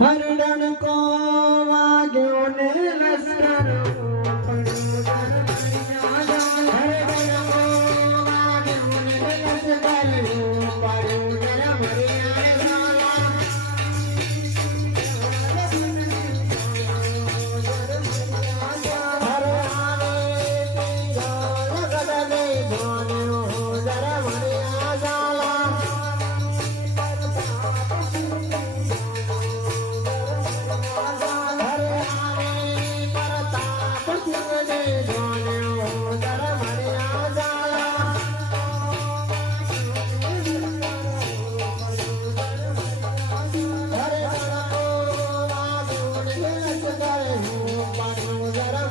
हरदन को वाग्यो ने लश्कर हरदन को वाग्यो ने लश्कर पड़ू जरा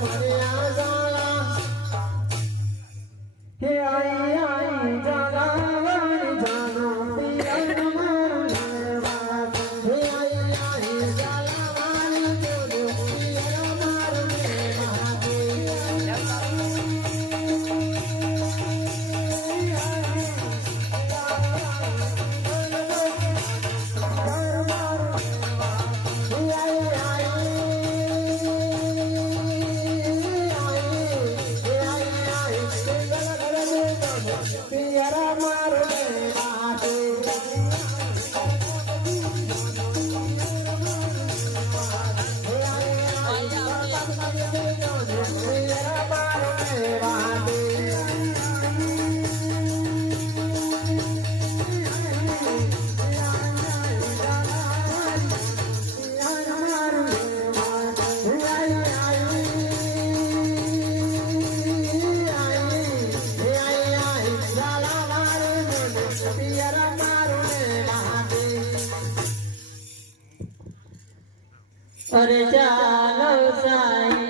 अरे चालो साई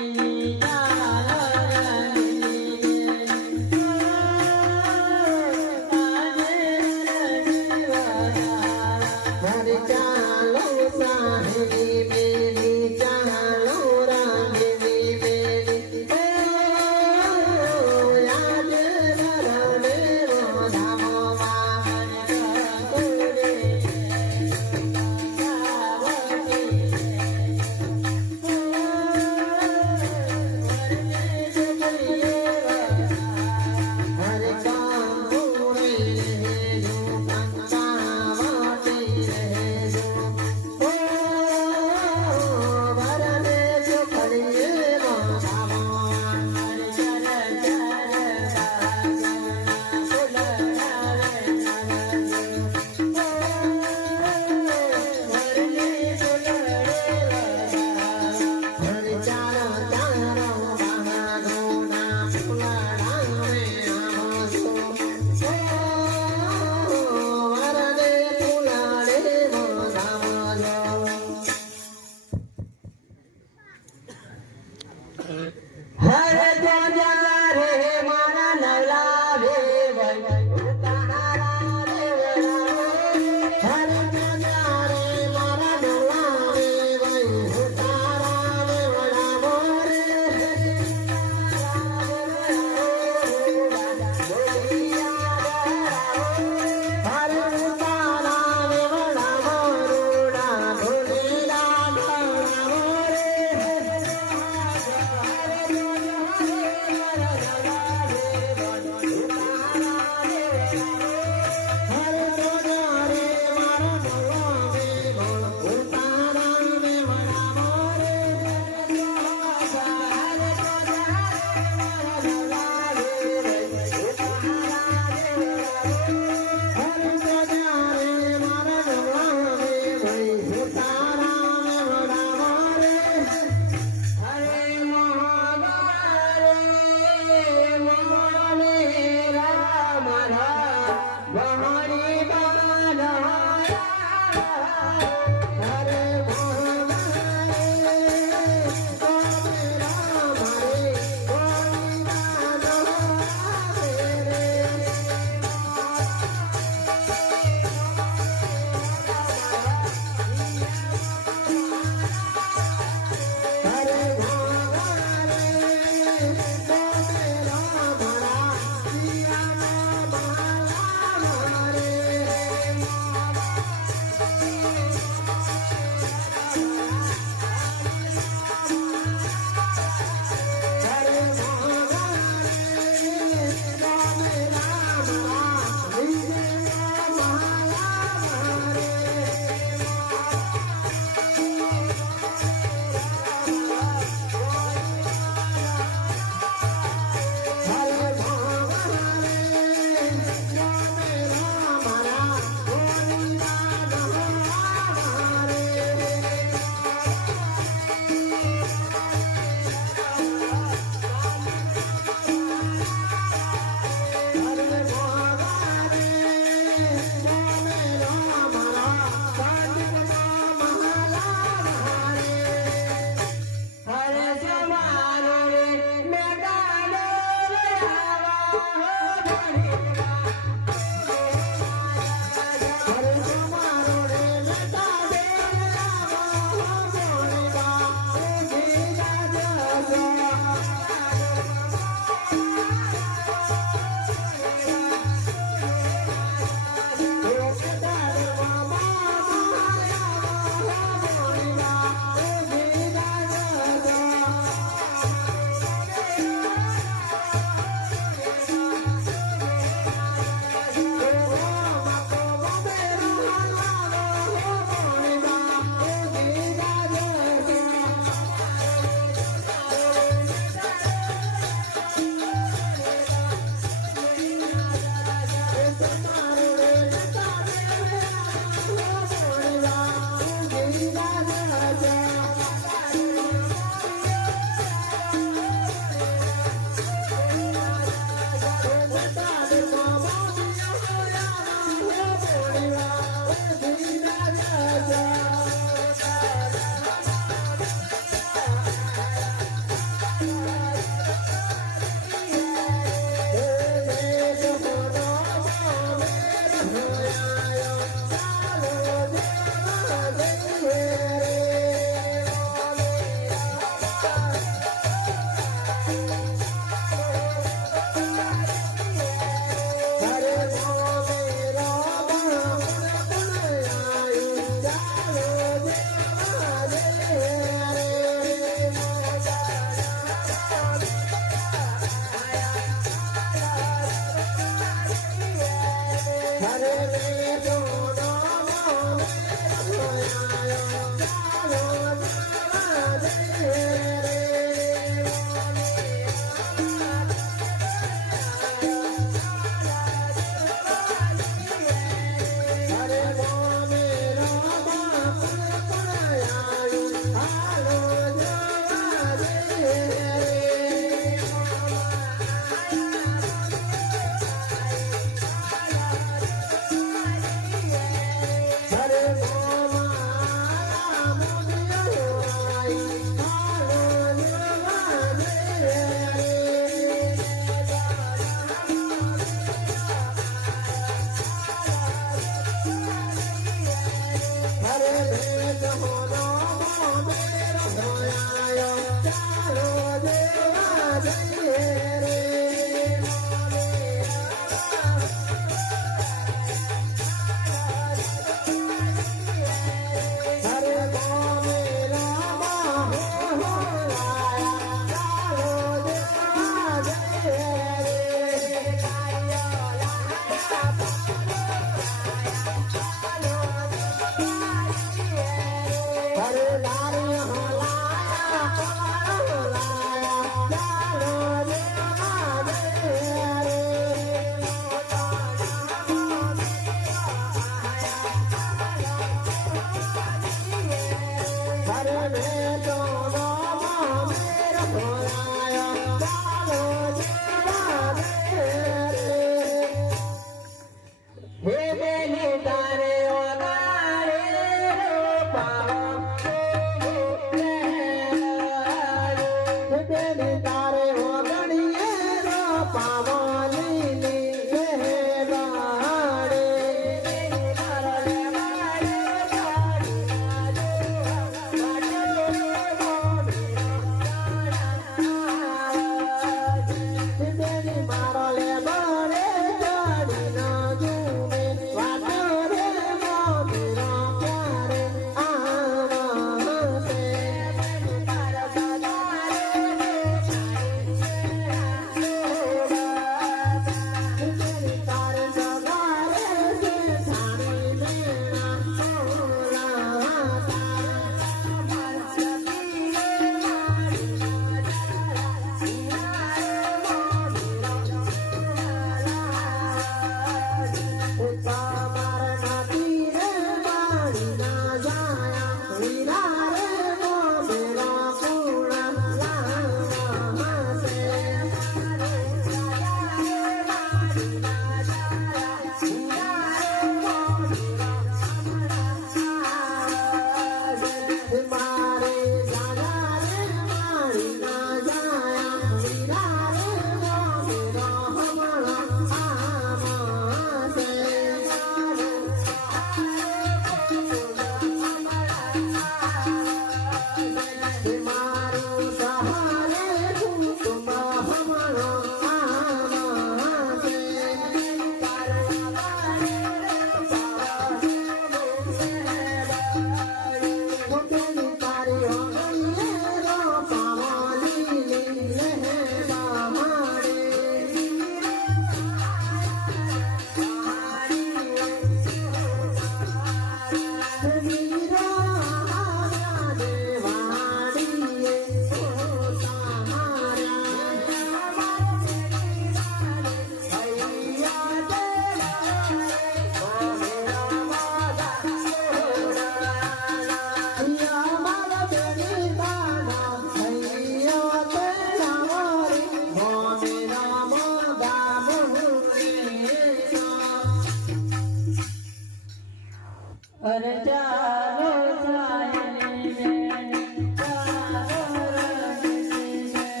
અરે ચાલો સાયલી બેન ચાલો રંગની બેન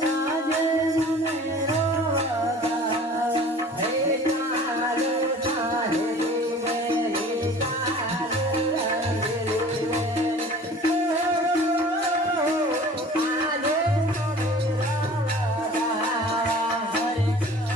સાજે સુનેરો ગાવા હે ચાલો સાયલી બેન ચાલો રંગની બેન સાજે સુનેરો ગાવા હરે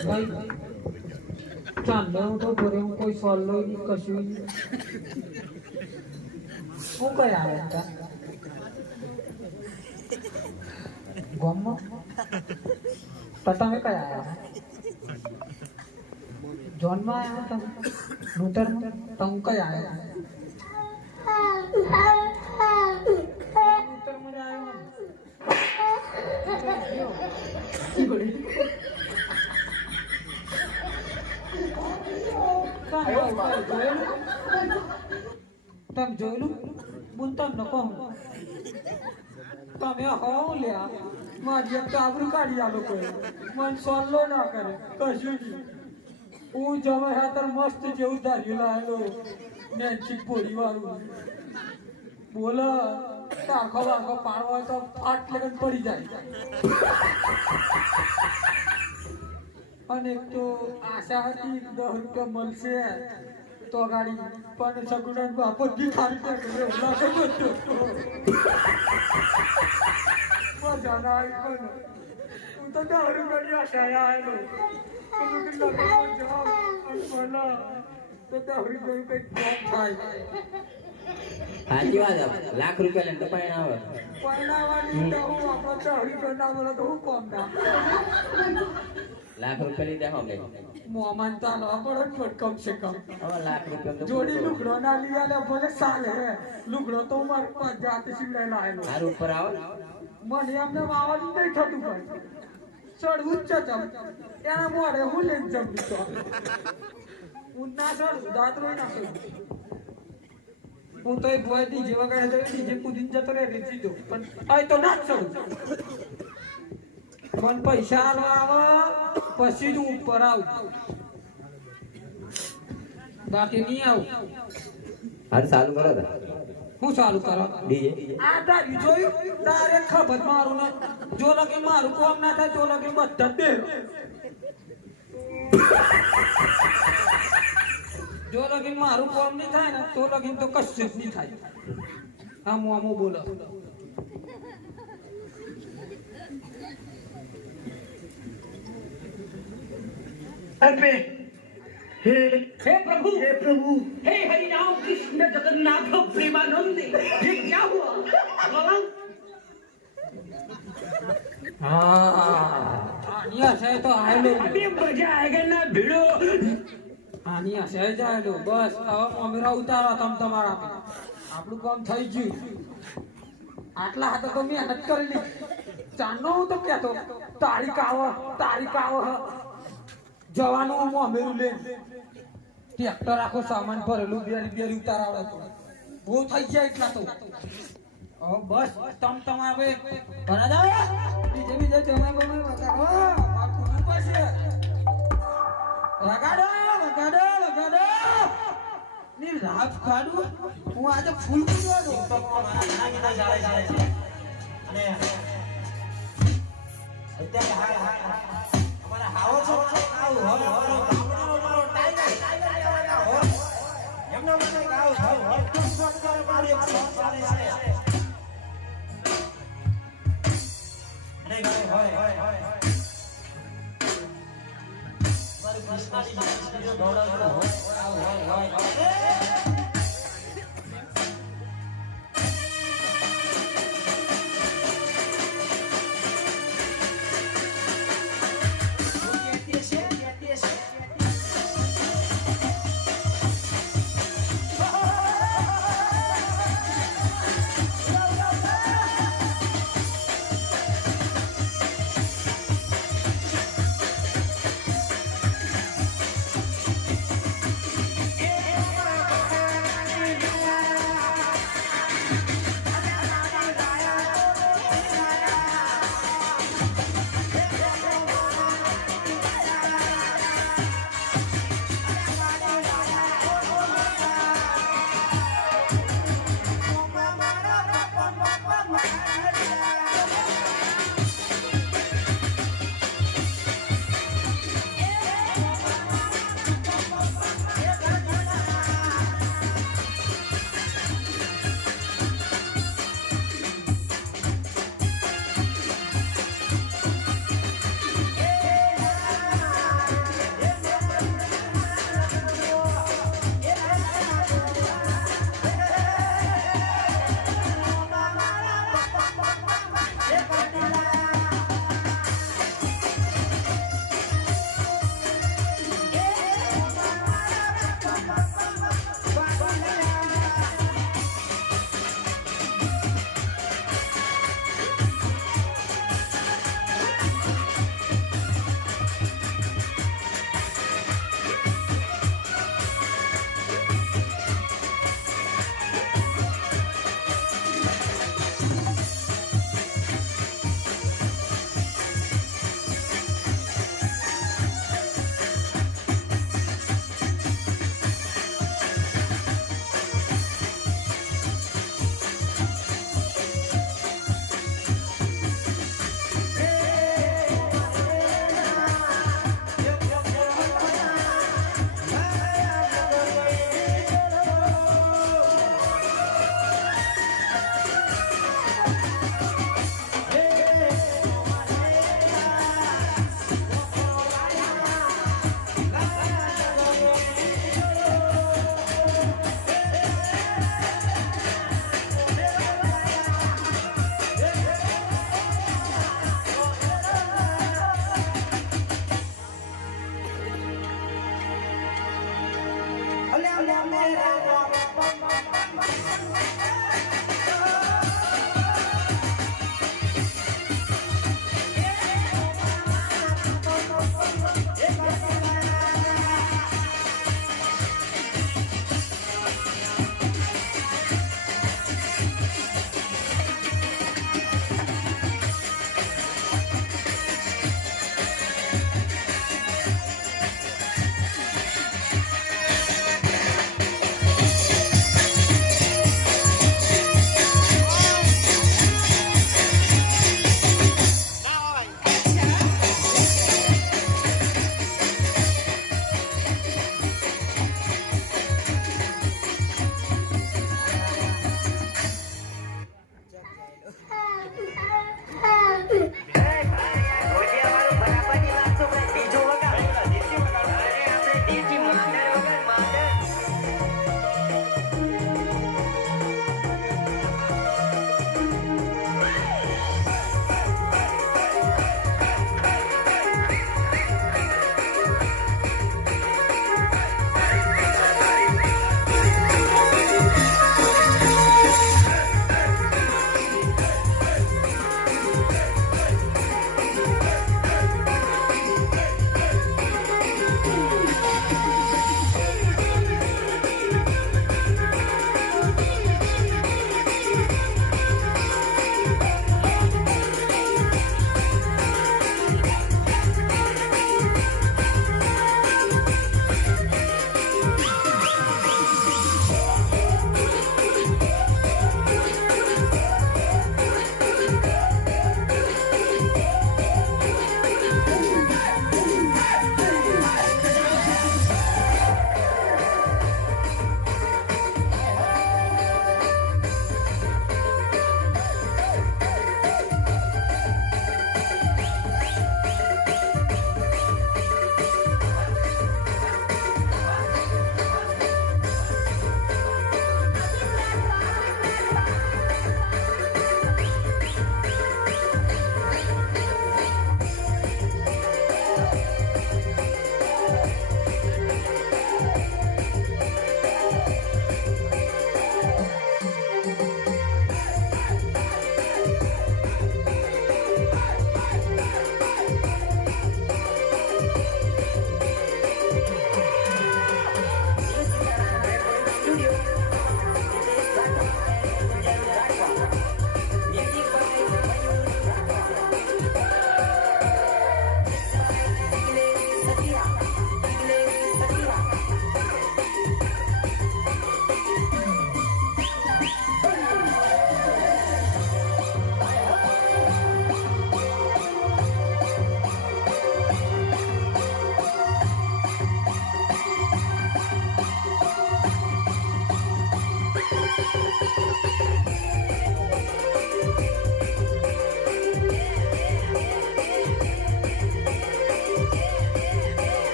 ભાઈ ચાંદલો તો ભરે હું કોઈ સોલ્લો નહીં કશું શું કઈ આવે હતા ગમમાં તો તમે કયા આવ્યા જોનમાં આવ્યા તમે નૂતરમાં તમે કયા આવ્યા નૂતરમાં જ આવ્યો તમે જોયેલું બુન તમને કહું તમે હોવ લ્યા મારી એક તો આબરૂ કાઢી આ લોકોએ મન સોલ્લો ના કરે કશું નહીં હું જમે હાતર મસ્ત જેવું ધાર્યું લાયેલો નેન્ચી પોળી વાળું બોલો આખો વાખો પાડવો હોય તો ફાટ લગન પડી જાય અને એક તો આશા હતી 10 રૂપિયા મળશે તો ગાડી પણ સગુણાન બાપો જી ખાલી કરી મજા ના આવી પણ હું તો 10 રૂપિયાની આશા આવેલો તો 10 રૂપિયાનું કંઈક કોમ થાય સાચી વાત લાખ રૂપિયા લઈને પરિણામ પરિણામવાની તો હું આપણો 10 રૂપિયા ના મળે તો હું કોમ ના લાખ રૂપિયા લીધા હો ગઈ મોમાન ચાલો પડો પણ કમ સે કમ હવે લાખ રૂપિયા જોડી લુગડો ના લઈ આલે ભલે સાલે હે લુગડો તો માર પાસે જાતે સીવડાઈ લાયેલો માર ઉપર આવો મને એમને આવાજ નહીં થતું ભાઈ ચડવું જ છે ચમ એના મોડે હું લઈને જમડી તો હું ના ચડું દાંતરો ના ચડું હું તો એ બોય ડીજે વગાડે તો ડીજે કૂદીને જતો રહે રીચી દો પણ આ તો ના ચડું પણ પૈસા આલો આવે પછી જ ઉપર આવું બાકી નહીં આવું હાર ચાલુ કરો તો હું ચાલુ કરો ડીજે આ તારી જોયું તારે ખબર મારું ને જો લગે મારું કોમ ના થાય તો લગે બધા બે જો લગે મારું કોમ નહીં થાય ને તો લગે તો કશું જ નહીં થાય આમો બોલો अरे हे प्रभु हे प्रभु हे हरि राम कृष्ण जगन्नाथ प्रेमानंद ये क्या हुआ बोला આની હશે તો આયલો अभी मजा आएगा ना भिड़ो આની હશે જ આયલો બસ હવે અમેરા ઉતારો તમારા આપણું કામ થઈ ગયું આટલા હાથે તો મહેનત કરેલી ચાંદનો હું તો કહેતો તારીખ આવો જવાનું હું અમેરું લે ટ્રેક્ટર આખો સામાન ભરેલું બેરી ઉતારાવડે તો બહુ થઈ જાય એટલા તો બસ તમારે બરાબર બીજે જમા બમા વગાડો ની રાત કાઢું હું આજે ફૂલ પૂરવાનો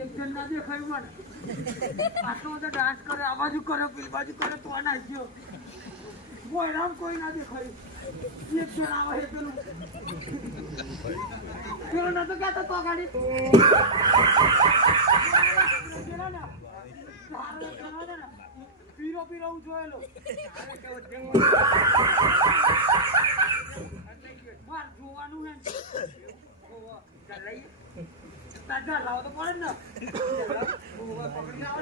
એક જણ ના દેખાયું મને આટલો બધો ડાન્સ કરે આ બાજુ કરે પેલી બાજુ કરે તો આ નાખ્યો કોઈ રામ કોઈ ના દેખાયું એક જણ આવે છે પેલો નતો કહેતો તો ગાડી પીરો પીરો હું જોયેલો માર જોવાનું હે તાજા લાવો તો પડે ને પકડી આવો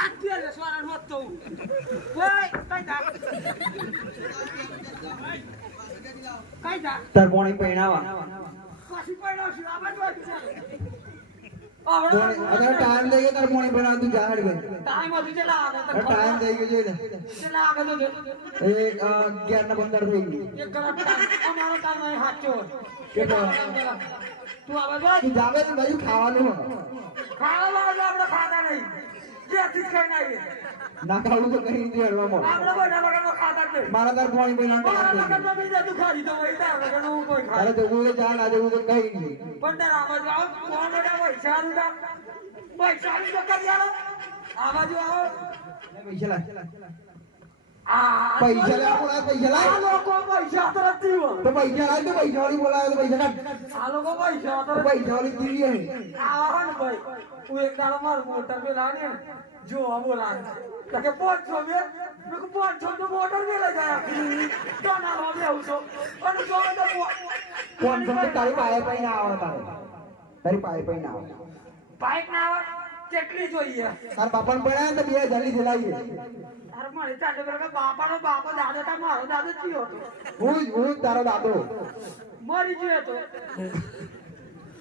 અત્યારે સ્વરણ હોત તો કઈ જા તાર કોણી પહેણાવા પછી પડ્યો છું આ બાજુ અગર ટાઈમ થઈ ગયો તાર કોણી પહેણાવા તું જા હડ ભાઈ ટાઈમ હજી ચલા આવે ટાઈમ થઈ ગયો જોઈ લે ચલા આવે તો એ 11:15 થઈ ગઈ એક ગલત ટાઈમ અમારો ટાઈમ અહીં સાચો કેટલો તું આ બાજુ તું જાવે તો ભાઈ ખાવાનું ખાવા આપણે ખાતા નહીં જે ચીજ ખાઈને આવીએ ના ખાવું તો કઈ દે હરવામાં આપણે બધા વગરનો ખાતા જ નહીં મારા તાર કોણી પહેણાવા મારા ટાઈમ વગરનો બીજા તું ખાધી તો હોય તાર વગરનો હું કોઈ તારે ખાય જવું તો જા ના જવું તો કઈ નહીં પણ તાર આ બાજુ આવો કોણ બધા પૈસાનું કામ પૈસાનું તો કરી આલો આ બાજુ આવો પૈસા લાય આ પૈસા લાય બોલા પૈસા લાય આ લોકો પૈસા તરફથી હોય તો પૈસા લાય તો પૈસા વાળી બોલાવે તો પૈસા કાઢ આ લોકો પૈસા તો તરફ પૈસા વાળી દીવી હે આવા ને ભાઈ તું એક દાડો માર મોટર पे लाने जो बोला કે 500 में મેં 500 તો મોટર में લઈ ગયા તો ના હવે આવું છો અને જો તો કોણ સમજ તારી પાયે પૈ ના આવે તારી પાયે પૈ ના આવે બાઈક ના આવે કેટલી જોઈએ તાર બાપાને પડ્યા તો 2000 ની જલાવીએ અરે મારે ચાલે કે બાપાનો બાપો દાદો તા મારો દાદો થયો હું તારો દાદો મરી ગયો તો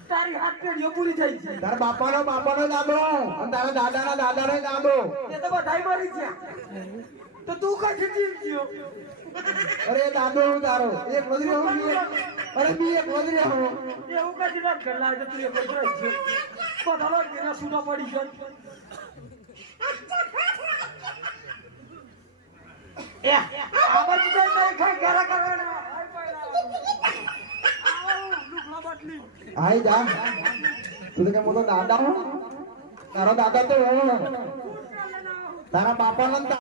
તારી હાથ પેઢીઓ પૂરી થઈ છે તારા બાપાનો દાદો અને તારા દાદાનો દાદો એ તો બધાય મરી ગયા તો તું કઈ જીવ અરે દાદો હું તારો એક વજરે હું અરે બી એક વજરે હું એવું કઈ ના કરલા તો તું એક જ રહી છે પધાલો કેના સુના પડી ગયો એ આબર તો નહીં ખાઈ ઘરે કરવાના આવો લુકલા બદલી આઈ જા તું તો કે મોટો દાદા હું તારો દાદા તો હું તારા બાપાનો